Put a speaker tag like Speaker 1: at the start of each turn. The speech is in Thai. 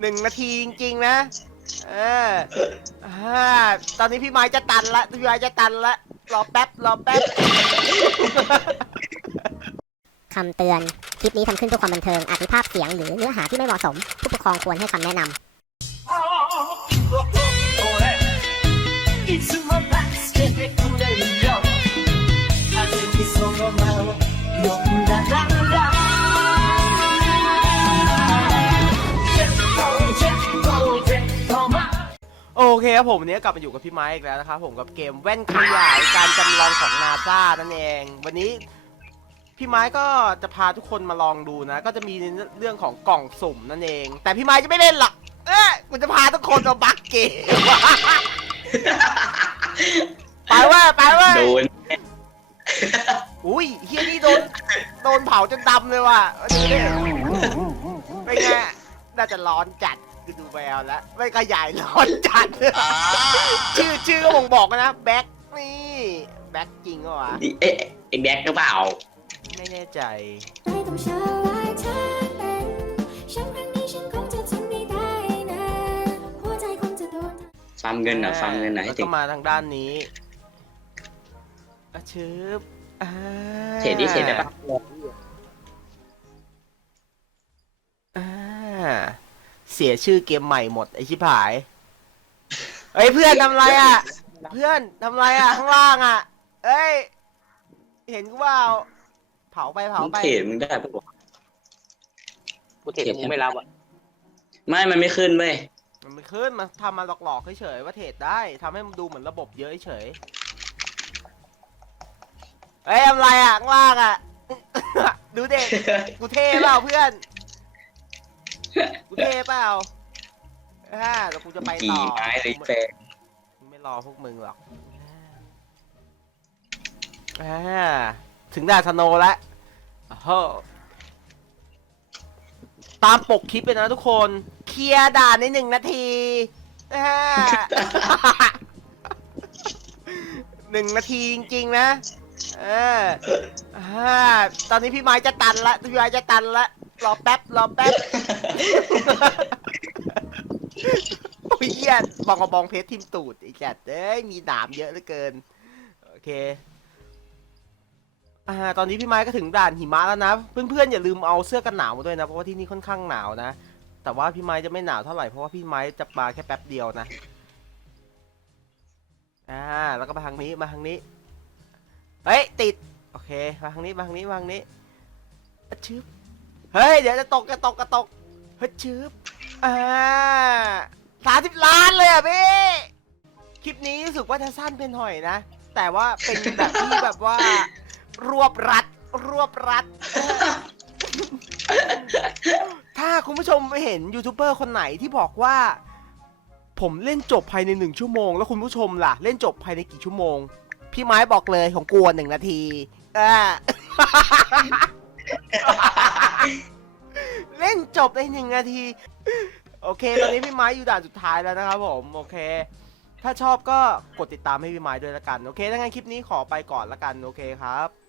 Speaker 1: หนึ่งนาทีจริงๆนะเอออ่าตอนนี้พี่ไม้จะตันละพี่ไม้จะตันละรอแป๊บรอแป๊บ
Speaker 2: คำเตือน คลิปนี้ทำขึ้นเพื่อความบันเทิง อาจมีภาพเสียงหรือเนื้อหาที่ไม่เหมาะสม ผู้ปกครองควรให้คำแนะนำ
Speaker 3: いつも助
Speaker 1: เคครับผมวันนี้กลับมาอยู่กับพี่ไม้อีกแล้วนะครับผมกับเกมแว่นขยายการจำลองของนาซานั่นเอง วันนี้พี่ไม้ก็จะพาทุกคนมาลองดูนะ ก็จะมีเรื่องของกล่องสุ่มนั่นเอง แต่พี่ไม้จะไม่เล่นหรอกเอ๊ะกูจะพาทุกคนมาบักเกมไปว่าไปว่า
Speaker 4: โดน
Speaker 1: อุ้ยเฮียนี่โดนโดนเผาจนดำเลยว่ะเป็นไงน่าจะร้อนจัด คือดูแววแล้วไม่ขยายร้อนจัดชื่อชื่อก็บ่งบอกนะแบ็คนี่แบ็คจริงเหรอวะ
Speaker 4: นี่เอ๊ะไอ้แบ็คหรือเปล่า
Speaker 1: ไม่แน่ใจ
Speaker 5: ไม่ต้องเชื่อว่าเธอเป็นฉันครั้งนี้ฉันคงจะทนไม่ได้นะ หัวใจคงจะโดน
Speaker 4: ฟาร์มเงินอะฟาร์มเงินอะให้
Speaker 1: แล้ว
Speaker 4: ถึ
Speaker 1: ก็
Speaker 4: ง
Speaker 1: มาทางด้านนี้อะชึบอ่า
Speaker 4: เทรดดิเทรดได้ปะ
Speaker 1: เสียชื่อเกมใหม่หมดไอชิบหายเอ้ยเพื่อนทำไรอะ เพื่อนทำไรอะข้างล่างอะ เอ้ย เห็นกูเปล่าเผาไปเผา
Speaker 4: มึง
Speaker 1: ไป
Speaker 4: เทรดมึงได้ปะวะ
Speaker 6: กูเทรดกูไม่รับอะ
Speaker 4: ไม่ มันไม่ขึ้นเว้ย
Speaker 1: มันไม่ขึ้นมาทำมาหลอกๆเฉยๆว่าเทรดได้ทำให้มันดูเหมือนระบบเยอะเฉยเอ้ยทำไรอะข้างล่างอะ ดูเด็กกูเท่เปล่าเพื่อน กูเท่เปล่าอ่าแล้วกูจะไป
Speaker 4: กี่
Speaker 1: ต่อ
Speaker 4: ไม้เลยแฟน
Speaker 1: กูไม่รอพวกมึงหรอกอ่าถึงด่านสโนว์แล้วโอ้โหตามปกคลิปเลยนะทุกคน เคลียร์ด่านในหนึ่งนาทีอ่าหนึ่งนาทีจริงๆนะ เอออ่าตอนนี้พี่ไม้จะตันละพี่ไม้จะตันละ รอแป๊บรอแป๊บโอ้ยเหี้ยบองกระบองเพชรทิมตูดไอ้แกดเอ้ยมีดามเยอะเหลือเกิน โอเค อ่า ตอนนี้พี่ไม้ก็ถึงด่านหิมะแล้วนะ เพื่อนๆอย่าลืมเอาเสื้อกันหนาวมาด้วยนะ เพราะว่าที่นี่ค่อนข้างหนาวนะ แต่ว่าพี่ไม้จะไม่หนาวเท่าไหร่เพราะว่าพี่ไม้จะมาแค่แป๊บเดียวนะ อ่า แล้วก็มาทางนี้มาทางนี้ เฮ้ยติด โอเค มาทางนี้มาทางนี้มาทางนี้อะชึบ เฮ้ย เดี๋ยวจะตกจะตกจะตกเฮ้ยชึบอ่าสามสิบล้านเลยอะพี่ คลิปนี้รู้สึกว่าจะสั้นเป็นหอยนะ แต่ว่าเป็นแบบที่แบบว่า รวบรัด รวบรัด ถ้าคุณผู้ชมเห็นยูทูบเบอร์คนไหนที่บอกว่า ผมเล่นจบภายในหนึ่งชั่วโมง แล้วคุณผู้ชมล่ะ เล่นจบภายในกี่ชั่วโมง พี่ไม้บอกเลยของกลัวหนึ่งนาทีอ่าเล่นจ บในหนึ่งนาที โอเค ตอนนี้พี่ไม้อยู่ด่านสุดท้ายแล้วนะครับผมโอเค ถ้าชอบก็กดติดตามให้พี่ไม้ด้วยละกัน โอเคถ้างั้นคลิปนี้ขอไปก่อนละกันโอเคครับ